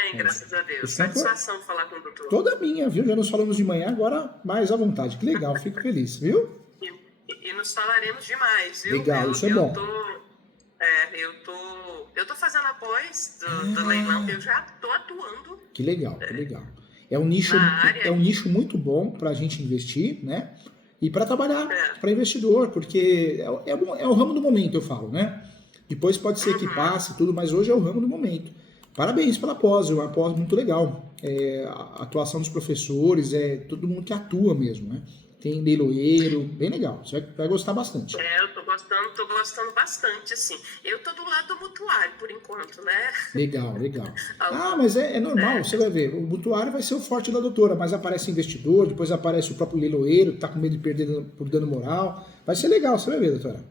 bem, graças a Deus. Isso é Satisfação falar com o doutor. toda minha, viu? Já nos falamos de manhã, agora mais à vontade. Que legal, fico feliz, viu? E nos falaremos demais, viu? Legal, isso é bom. Eu tô fazendo a pós do leilão, eu já tô atuando. Que legal, que legal. É um nicho, Na área. é um nicho muito bom para a gente investir, né? E para trabalhar para investidor, porque é o ramo do momento, eu falo, né? Depois pode ser que passe tudo, mas hoje é o ramo do momento. Parabéns pela pós, é uma pós muito legal. A atuação dos professores, todo mundo que atua mesmo, né? Tem leiloeiro, bem legal. Você vai gostar bastante. Eu tô gostando bastante, assim. Eu tô do lado do mutuário, por enquanto, né? Legal, legal. Ah, mas é normal, você vai ver. O mutuário vai ser o forte da doutora, mas aparece investidor, depois aparece o próprio leiloeiro, que tá com medo de perder por dano moral. Vai ser legal, você vai ver, doutora.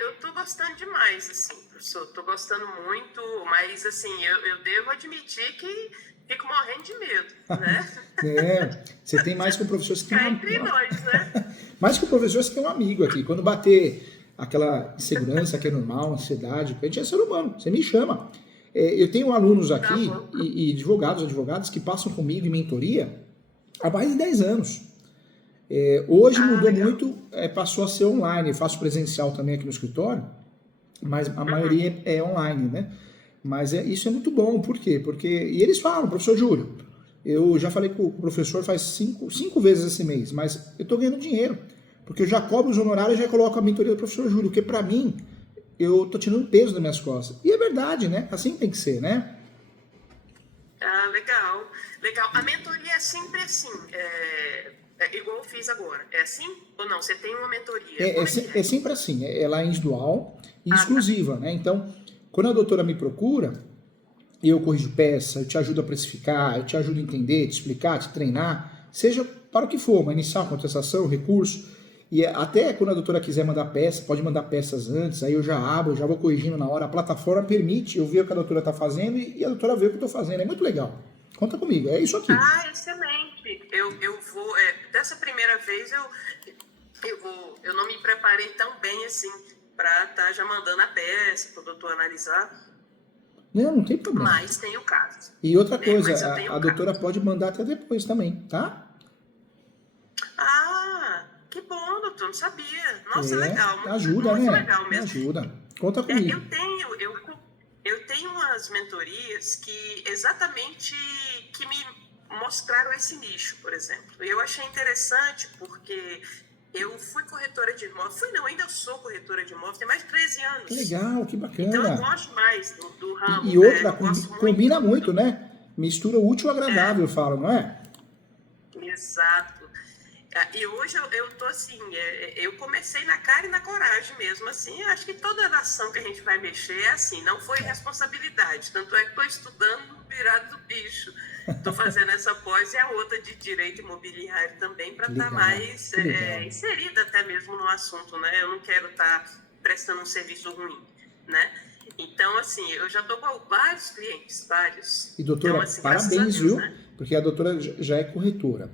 Eu tô gostando demais, assim, professor. Tô gostando muito, mas, assim, eu devo admitir que fico morrendo de medo, né? Você tem mais que um professor, você tem Cá entre nós, né? Mais que um professor, você tem um amigo aqui. Quando bater aquela insegurança que é normal, ansiedade, a gente é ser humano, você me chama. Eu tenho alunos aqui e advogados que passam comigo em mentoria há mais de 10 anos. Hoje mudou muito, passou a ser online. Eu faço presencial também aqui no escritório, mas a maioria é online, né? Mas isso é muito bom, por quê? E eles falam, professor Júlio, eu já falei com o professor faz 5 vezes esse mês, mas eu estou ganhando dinheiro, porque eu já cobro os honorários e já coloco a mentoria do professor Júlio, porque para mim, eu estou tirando peso das minhas costas. E é verdade, né? Assim tem que ser, né? Legal. A mentoria é sempre assim, igual eu fiz agora. É assim ou não? Você tem uma mentoria? É sempre assim, ela é individual e exclusiva, né? Então, quando a doutora me procura, eu corrijo peça, eu te ajudo a precificar, eu te ajudo a entender, te explicar, te treinar, seja para o que for, uma inicial, contestação, recurso. E até quando a doutora quiser mandar peça, pode mandar peças antes, aí eu já abro, já vou corrigindo na hora. A plataforma permite eu ver o que a doutora está fazendo e a doutora vê o que eu estou fazendo. É muito legal. Conta comigo, é isso aqui. Excelente. Eu vou, dessa primeira vez eu não me preparei tão bem assim para estar já mandando a peça para o doutor analisar. Não tem problema. Mas tem o caso. E outra coisa, a doutora pode mandar até depois também, tá? Que bom, doutor, não sabia. Nossa, legal. Ajuda, muito né? Legal mesmo. Ajuda. Conta comigo. Eu tenho umas mentorias que exatamente que me mostraram esse nicho, por exemplo. Eu achei interessante porque eu fui corretora de imóveis. Ainda sou corretora de imóveis, tem mais de 13 anos. Que legal, que bacana. Então eu gosto mais do ramo. E outra, combina muito, né? Mistura o útil ao agradável, eu falo, não é? Exato. E hoje eu tô assim, eu comecei na cara e na coragem mesmo, assim, acho que toda ação que a gente vai mexer é assim, não foi responsabilidade, tanto é que estou estudando virado do bicho, estou fazendo essa pós e a outra de direito imobiliário também, para estar mais inserida até mesmo no assunto, né, eu não quero estar prestando um serviço ruim, né. Então, assim, eu já estou com vários clientes, vários. E doutora, então, assim, parabéns, viu? Né? Porque a doutora já é corretora.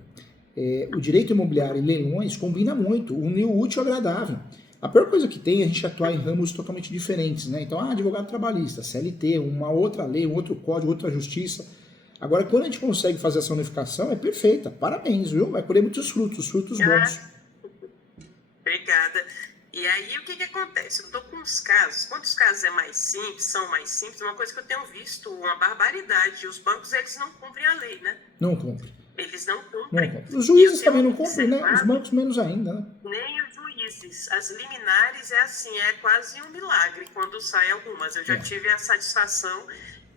O direito imobiliário e leilões combina muito, unir o útil ao agradável. A pior coisa que tem é a gente atuar em ramos totalmente diferentes, né? Então, advogado trabalhista, CLT, uma outra lei, um outro código, outra justiça. Agora, quando a gente consegue fazer essa unificação, é perfeita. Parabéns, viu? Vai colher muitos frutos bons. Obrigada. E aí, o que acontece? Eu estou com uns casos, quando os casos são mais simples, uma coisa que eu tenho visto, uma barbaridade, os bancos, eles não cumprem a lei, né? Não cumprem. Eles não cumprem. Os juízes também não cumprem, né? Os bancos menos ainda, né? Nem os juízes. As liminares é quase um milagre quando saem algumas. Eu já tive a satisfação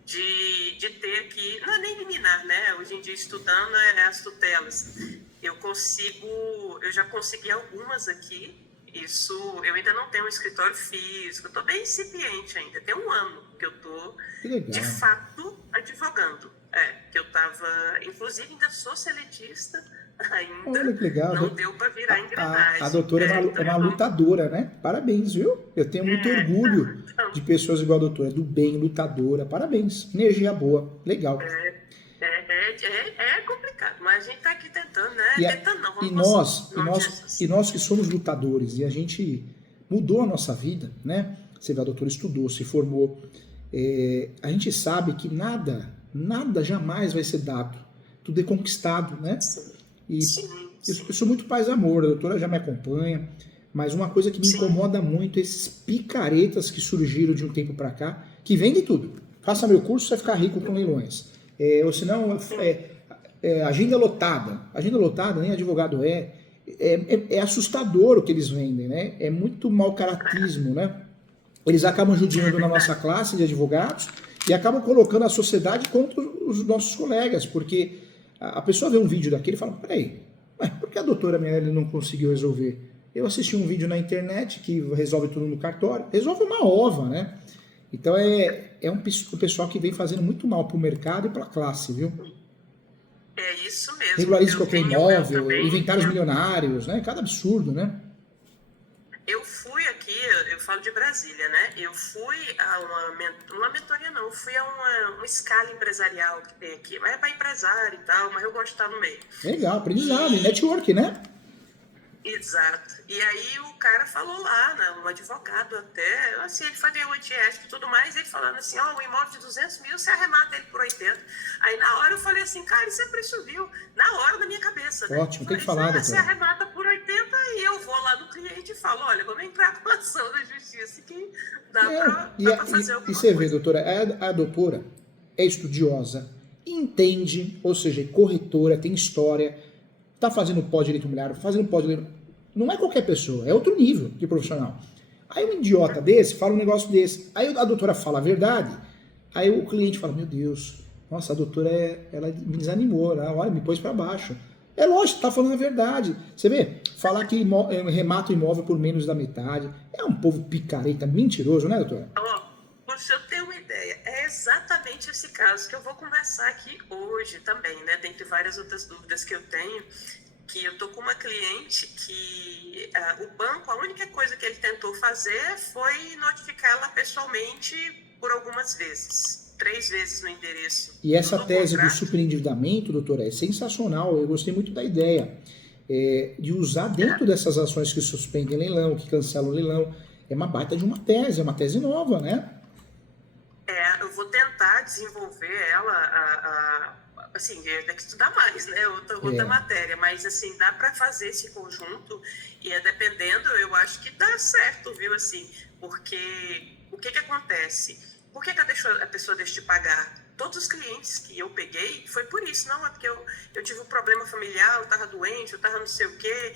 de ter aqui, não é nem liminar, né? Hoje em dia, estudando, as tutelas. Eu já consegui algumas aqui. Isso, eu ainda não tenho um escritório físico, eu estou bem incipiente ainda, tem 1 ano que eu estou, de fato, advogando. Que eu estava, inclusive ainda sou seletista, ainda. Olha que legal. Não deu para virar engrenagem. A doutora é uma lutadora, né? Parabéns, viu? Eu tenho muito orgulho de pessoas igual a doutora, do bem, lutadora. Parabéns, energia boa, legal. É complicado, mas a gente está aqui tentando, né? Tentando não, e nós que somos lutadores, e a gente mudou a nossa vida, né? Você vê, a doutora estudou, se formou, A gente sabe que nada jamais vai ser dado. Tudo é conquistado, né? E eu sou muito paz e amor, a doutora já me acompanha, mas uma coisa que me incomoda muito é esses picaretas que surgiram de um tempo para cá, que vendem tudo. Faça meu curso, você vai ficar rico com leilões. Ou senão, agenda lotada. Agenda lotada, nem advogado é. É assustador o que eles vendem, né? É muito mau caratismo, né? Eles acabam judiando na nossa classe de advogados e acabam colocando a sociedade contra os nossos colegas, porque a pessoa vê um vídeo daquele e fala, peraí, por que a doutora Mirelle não conseguiu resolver? Eu assisti um vídeo na internet que resolve tudo no cartório, resolve uma ova, né? Então é um pessoal que vem fazendo muito mal para o mercado e para a classe, viu? É isso mesmo. Regulariza qualquer imóvel, inventários milionários, né? Cada absurdo, né? Eu fui aqui, eu falo de Brasília, né? Eu fui a uma mentoria não, eu fui a uma escala empresarial que tem aqui, mas é para empresário e tal, mas eu gosto de estar no meio. Legal, aprendizado, network, né? Exato. E aí o cara falou lá, né, um advogado até, assim, ele fazia o antiético e tudo mais, ele falando assim, o imóvel de 200 mil, você arremata ele por 80. Aí na hora eu falei assim, cara, isso é preço vil. Na hora, na minha cabeça, né? Ótimo, tem que falar, você arremata por 80 e eu vou lá no cliente e falo, olha, vamos entrar com ação da justiça que dá pra fazer alguma coisa. E você vê, doutora, a doutora é estudiosa, entende, ou seja, é corretora, tem história, tá fazendo pós-direito imobiliário, fazendo pós-direito. Não é qualquer pessoa, é outro nível de profissional. Aí um idiota desse fala um negócio desse. Aí a doutora fala a verdade. Aí o cliente fala, meu Deus, nossa, a doutora, ela me desanimou, olha, me pôs para baixo. É lógico, tá falando a verdade. Você vê, falar que remata o imóvel por menos da metade. É um povo picareta, mentiroso, né, doutora? Para você ter uma ideia, é exatamente esse caso que eu vou conversar aqui hoje também, né? Dentre várias outras dúvidas que eu tenho, que eu tô com uma cliente que o banco, a única coisa que ele tentou fazer foi notificá-la pessoalmente por algumas vezes, 3 vezes no endereço. E essa tese do superendividamento, doutora, é sensacional. Eu gostei muito da ideia de usar dentro dessas ações que suspendem leilão, que cancelam leilão. É uma baita de uma tese nova, né? Eu vou tentar desenvolver ela, assim, tem que estudar mais, né? Outra matéria, mas assim, dá para fazer esse conjunto e dependendo, eu acho que dá certo, viu? Assim, porque o que acontece? Por que a pessoa deixa de pagar? Todos os clientes que eu peguei, foi por isso, não é porque eu tive um problema familiar, eu estava doente, eu estava não sei o quê,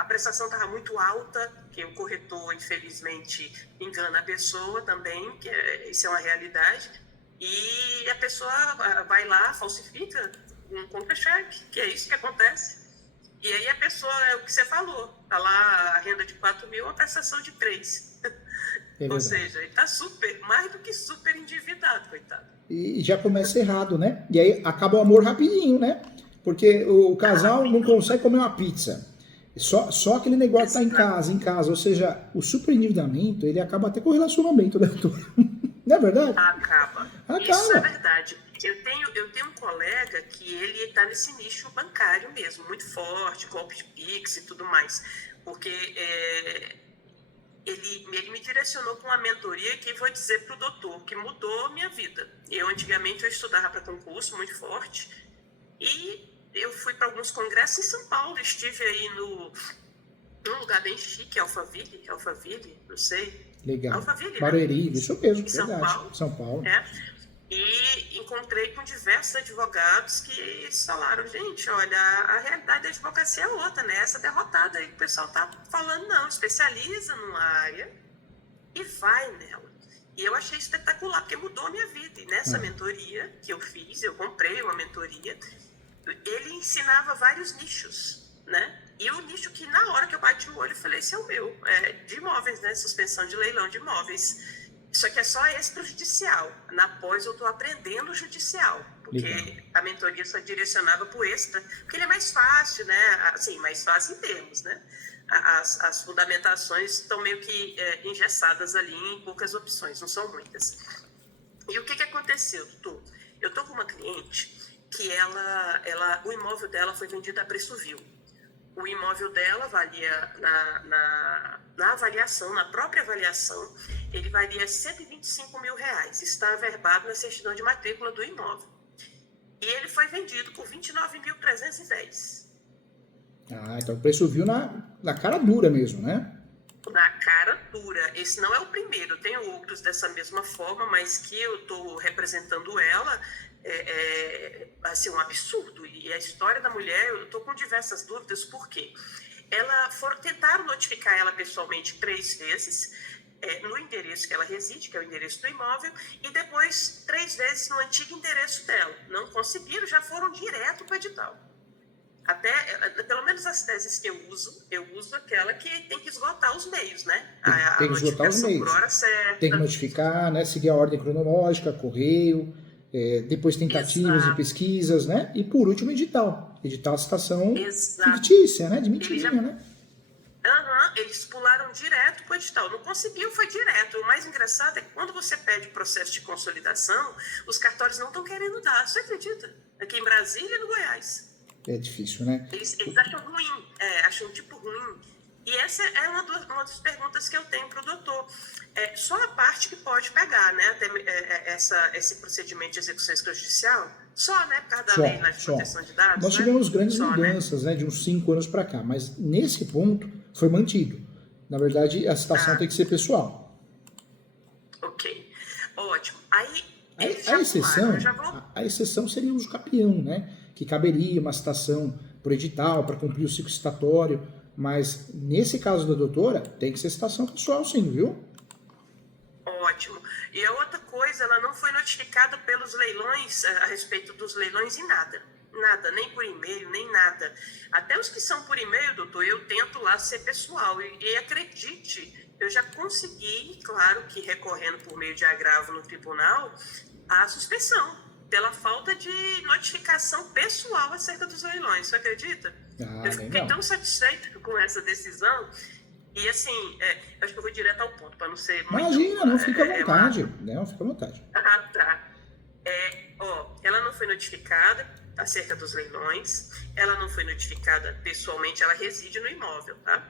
a prestação estava muito alta, que o corretor, infelizmente, engana a pessoa também, que isso é uma realidade, e a pessoa vai lá, falsifica um contra-cheque, que é isso que acontece. E aí a pessoa, é o que você falou, tá lá a renda de 4 mil, a prestação de 3. Ou seja, ele está mais do que super endividado, coitado. E já começa errado, né? E aí acaba o amor rapidinho, né? Porque o casal não consegue comer uma pizza. Só aquele negócio tá em casa. Ou seja, o superendividamento, ele acaba até com o relacionamento, né, doutor? Não é verdade? Acaba. Isso é verdade. Eu tenho um colega que ele está nesse nicho bancário mesmo, muito forte, golpe de Pix e tudo mais. Porque ele me direcionou com uma mentoria que vou dizer para o doutor, que mudou a minha vida. Antigamente, eu estudava para concurso muito forte e eu fui para alguns congressos em São Paulo. Estive aí num lugar bem chique, Alphaville, não sei. Legal. Alphaville, Barueri, isso mesmo, São verdade. São Paulo. E encontrei com diversos advogados que falaram, gente, olha, a realidade da advocacia é outra, né? Essa derrotada aí que o pessoal tá falando, não, especializa numa área e vai nela. E eu achei espetacular, porque mudou a minha vida. E nessa mentoria que eu fiz, eu comprei uma mentoria, ele ensinava vários nichos, né? E o nicho que na hora que eu bati o olho, eu falei, esse é o meu, de imóveis, né? Suspensão de leilão de imóveis. Só que é só esse para o judicial. Na pós eu estou aprendendo o judicial, porque legal. A mentoria só direcionava para o extra, porque ele é mais fácil, né? Assim, mais fácil em termos, né? As fundamentações estão meio que engessadas ali em poucas opções, não são muitas. E o que aconteceu, doutor? Eu estou com uma cliente que o imóvel dela foi vendido a preço vil. O imóvel dela valia na avaliação, na própria avaliação, ele valia R$ 125.000, está averbado na certidão de matrícula do imóvel. E ele foi vendido por 29.310. Ah, então o preço viu na cara dura mesmo, né? Na cara dura. Esse não é o primeiro, tem outros dessa mesma forma, mas que eu estou representando ela, assim, um absurdo. E a história da mulher, eu estou com diversas dúvidas, por quê? Tentaram notificar ela pessoalmente 3 vezes, no endereço que ela reside, que é o endereço do imóvel, e depois 3 vezes no antigo endereço dela. Não conseguiram, já foram direto para o edital. Até, pelo menos as teses que eu uso aquela que tem que esgotar os meios, né? Tem que esgotar os meios. Por hora certa. Tem que notificar, né? Seguir a ordem cronológica, correio, depois tentativas e pesquisas, né? E por último, edital. Edital a citação fictícia, né? De mentirinha, né? Eles pularam direto para o edital. Não conseguiu, foi direto. O mais engraçado é que quando você pede processo de consolidação, os cartórios não estão querendo dar. Você acredita? Aqui em Brasília e no Goiás. É difícil, né? Eles acham ruim, acham um tipo ruim. E essa é uma das perguntas que eu tenho para o doutor. Só a parte que pode pegar, né? Esse procedimento de execução extrajudicial? Só, né? Por causa da lei de proteção de dados. Nós tivemos grandes mudanças, né? De uns 5 anos para cá, mas nesse ponto foi mantido. Na verdade, a citação tem que ser pessoal. Ok, ótimo. Aí, a exceção seria o uso capião, né? Que caberia uma citação por edital para cumprir o ciclo citatório, mas nesse caso da doutora, tem que ser citação pessoal sim, viu? Ótimo. E a outra coisa, ela não foi notificada pelos leilões, a respeito dos leilões em nada. Nada, nem por e-mail, nem nada. Até os que são por e-mail, doutor, eu tento lá ser pessoal. E acredite, eu já consegui, claro que recorrendo por meio de agravo no tribunal, a suspensão pela falta de notificação pessoal acerca dos leilões. Você acredita? Eu fiquei tão satisfeito com essa decisão. E assim, acho que eu vou direto ao ponto, para não ser muito... Imagina, não fica à vontade. Não, fica à vontade. Tá. Ela não foi notificada acerca dos leilões, ela não foi notificada pessoalmente, ela reside no imóvel, tá?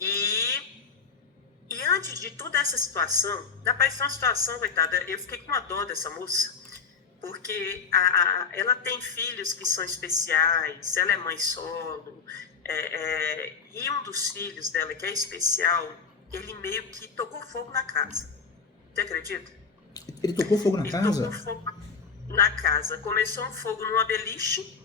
E antes de toda essa situação, dá para ser uma situação, coitada, eu fiquei com uma dó dessa moça, porque ela tem filhos que são especiais, ela é mãe solo, e um dos filhos dela, que é especial, ele meio que tocou fogo na casa. Você acredita? Ele tocou fogo na casa? Tocou fogo na casa. Começou um fogo numa beliche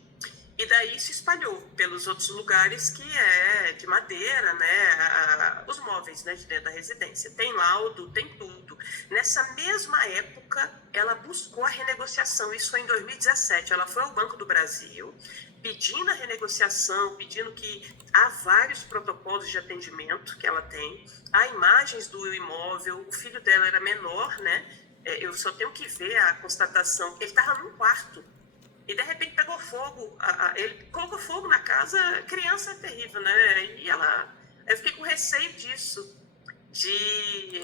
e daí se espalhou pelos outros lugares, que é de madeira, né? Os móveis, né, de dentro da residência. Tem laudo, tem tudo. Nessa mesma época, ela buscou a renegociação. Isso foi em 2017. Ela foi ao Banco do Brasil pedindo a renegociação, pedindo que há vários protocolos de atendimento que ela tem, há imagens do imóvel, o filho dela era menor, né? Eu só tenho que ver a constatação, ele estava num quarto e de repente pegou fogo, ele colocou fogo na casa. Criança é terrível, né? E eu fiquei com receio disso,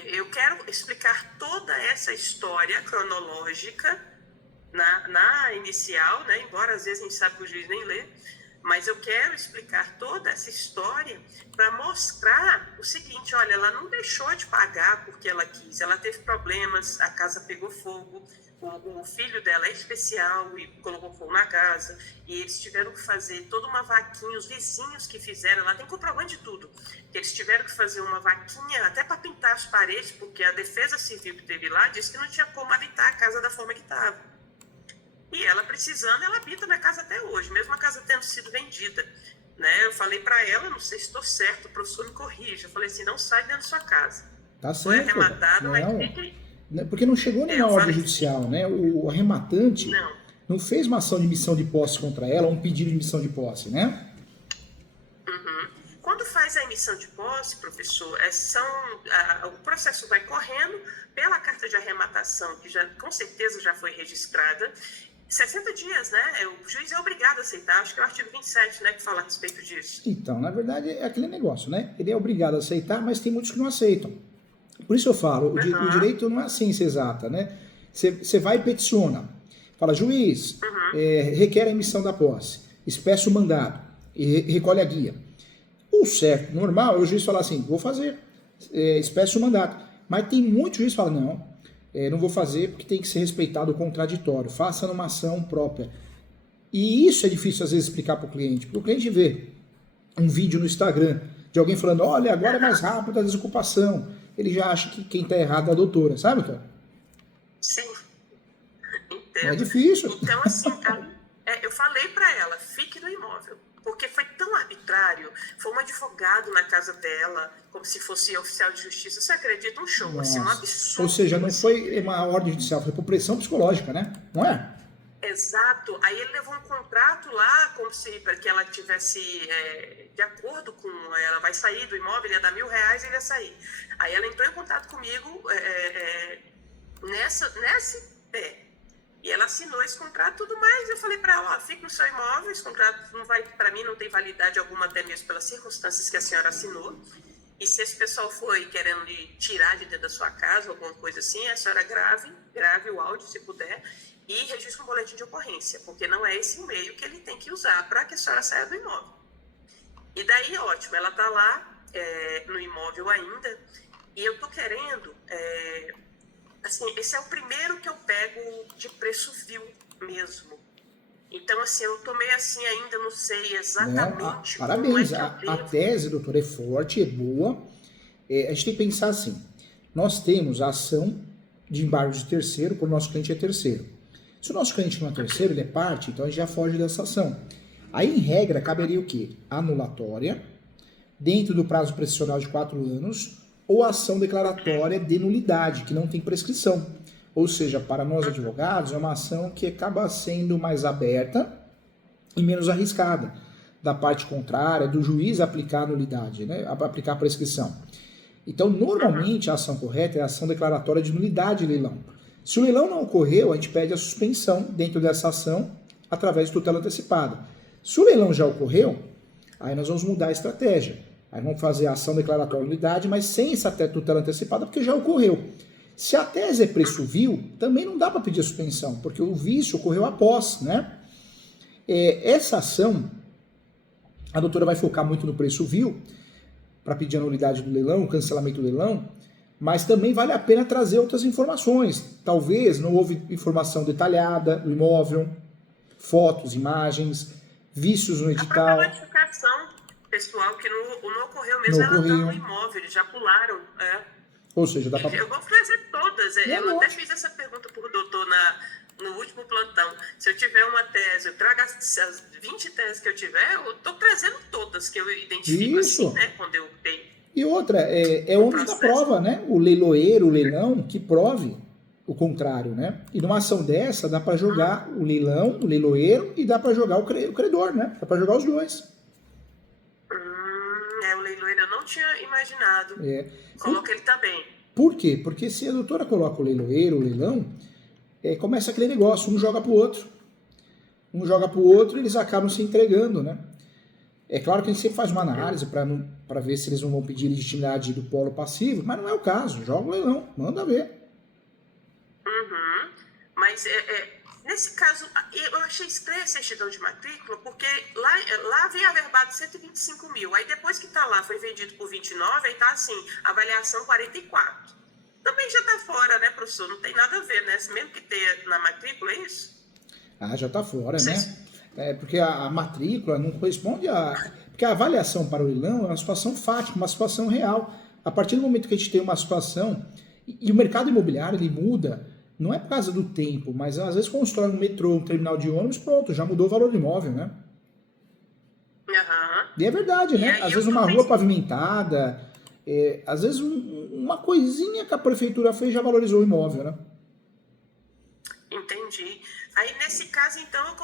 eu quero explicar toda essa história cronológica na inicial, né? Embora às vezes a gente sabe que o juiz nem lê, mas eu quero explicar toda essa história para mostrar o seguinte: olha, ela não deixou de pagar porque ela quis, ela teve problemas, a casa pegou fogo, o filho dela é especial e colocou fogo na casa, e eles tiveram que fazer toda uma vaquinha, os vizinhos que fizeram, lá tem comprovante de tudo, que eles tiveram que fazer uma vaquinha até para pintar as paredes, porque a defesa civil que teve lá disse que não tinha como habitar a casa da forma que estava. E ela precisando, ela habita na casa até hoje, mesmo a casa tendo sido vendida, né? Eu falei para ela, não sei se estou certo, o professor me corrija. Eu falei assim, não sai dentro da sua casa. Tá certo. Foi arrematado, mas... Porque não chegou nenhuma ordem judicial, né? O arrematante não fez uma ação de missão de posse contra ela, um pedido de missão de posse, né? Quando faz a emissão de posse, professor, o processo vai correndo pela carta de arrematação, que com certeza já foi registrada, 60 dias, né? O juiz é obrigado a aceitar, acho que é o artigo 27, né, que fala a respeito disso. Então, na verdade, é aquele negócio, né? Ele é obrigado a aceitar, mas tem muitos que não aceitam. Por isso eu falo, o direito não é a ciência exata, né? Você vai e peticiona, fala, juiz, requer a emissão da posse, espécie o mandado, e recolhe a guia. O certo, normal, é o juiz falar assim, vou fazer, espécie o mandato. Mas tem muito juiz que fala, não, não vou fazer porque tem que ser respeitado o contraditório, faça numa ação própria. E isso é difícil às vezes explicar para o cliente, porque o cliente vê um vídeo no Instagram de alguém falando, olha, agora é mais rápido a desocupação. Ele já acha que quem está errado é a doutora, sabe, doutora? Sim, É entendo. difícil. Então, assim, eu falei para ela, fique no imóvel. Porque foi tão arbitrário. Foi um advogado na casa dela, como se fosse oficial de justiça. Você acredita? Um show, assim, um absurdo. Ou seja, não foi uma ordem judicial, foi por pressão psicológica, né? Não é? Exato. Aí ele levou um contrato lá, como se para que ela tivesse de acordo com ela vai sair do imóvel, ele ia dar R$1.000 e ele ia sair. Aí ela entrou em contato comigo nesse e ela assinou esse contrato e tudo mais. Eu falei para ela, ó, fique no seu imóvel, esse contrato não vai, para mim não tem validade alguma, até mesmo pelas circunstâncias que a senhora assinou. E se esse pessoal foi querendo lhe tirar de dentro da sua casa, alguma coisa assim, a senhora grave o áudio se puder e registre um boletim de ocorrência, porque não é esse o meio que ele tem que usar para que a senhora saia do imóvel. E daí, ótimo, ela está lá no imóvel ainda e eu tô querendo, assim, esse é o primeiro que eu pego de preço vil mesmo. Então, assim, eu tô meio assim ainda, não sei exatamente parabéns, como é que eu a devo. tese, doutor, é forte, é boa. A gente tem que pensar assim, nós temos a ação de embargo de terceiro, quando o nosso cliente é terceiro. Se o nosso cliente não é terceiro, ele é parte, então a gente já foge dessa ação. Aí, em regra, caberia o quê? Anulatória, dentro do prazo prescricional de 4 anos, ou ação declaratória de nulidade, que não tem prescrição. Ou seja, para nós advogados, é uma ação que acaba sendo mais aberta e menos arriscada. Da parte contrária, do juiz aplicar a nulidade, né? Aplicar a prescrição. Então, normalmente, a ação correta é a ação declaratória de nulidade de leilão. Se o leilão não ocorreu, a gente pede a suspensão dentro dessa ação através de tutela antecipada. Se o leilão já ocorreu, aí nós vamos mudar a estratégia. Aí vamos fazer a ação declaratória de nulidade, mas sem essa tutela antecipada, porque já ocorreu. Se a tese é preço vil, também não dá para pedir a suspensão, porque o vício ocorreu após, né? Essa ação, a doutora vai focar muito no preço vil, para pedir a nulidade do leilão, o cancelamento do leilão, mas também vale a pena trazer outras informações. Talvez não houve informação detalhada do imóvel, fotos, imagens, vícios no A própria edital. notificação pessoal, que não ocorreu mesmo, ela está no imóvel, eles já pularam. Ou seja, dá para... Eu vou fazer todas. Eu até fiz essa pergunta para o doutor no último plantão. Se eu tiver uma tese, eu trago as 20 teses que eu tiver, eu estou trazendo todas que eu identifico assim, né? Quando eu tenho. E outra, é ônus da prova, né? O leiloeiro, o leilão, que prove o contrário, né? E numa ação dessa, dá para jogar o leilão, o leiloeiro, e dá para jogar o credor, né? Dá para jogar os dois. O leiloeiro eu não tinha imaginado. Coloca ele também. Por quê? Porque se a doutora coloca o leiloeiro, o leilão, começa aquele negócio, um joga pro outro. Um joga pro outro e eles acabam se entregando, né? É claro que a gente sempre faz uma análise para ver se eles não vão pedir legitimidade do polo passivo, mas não é o caso. Joga o leilão, manda ver. Mas nesse caso, eu achei estranha a certidão de matrícula, porque lá vem averbado 125 mil. Aí depois que tá lá, foi vendido por 29, aí tá assim, avaliação 44. Também já tá fora, né, professor? Não tem nada a ver, né? Mesmo que tenha na matrícula, é isso? Já tá fora, né? Porque a matrícula não corresponde a... Porque a avaliação para o leilão é uma situação fática, uma situação real. A partir do momento que a gente tem uma situação... E o mercado imobiliário, ele muda... Não é por causa do tempo, mas às vezes constrói um metrô, um terminal de ônibus, pronto, já mudou o valor do imóvel, né? E é verdade, né? Às vezes uma rua pavimentada, às vezes uma coisinha que a prefeitura fez já valorizou o imóvel, né? Entendi. Aí nesse caso, então, eu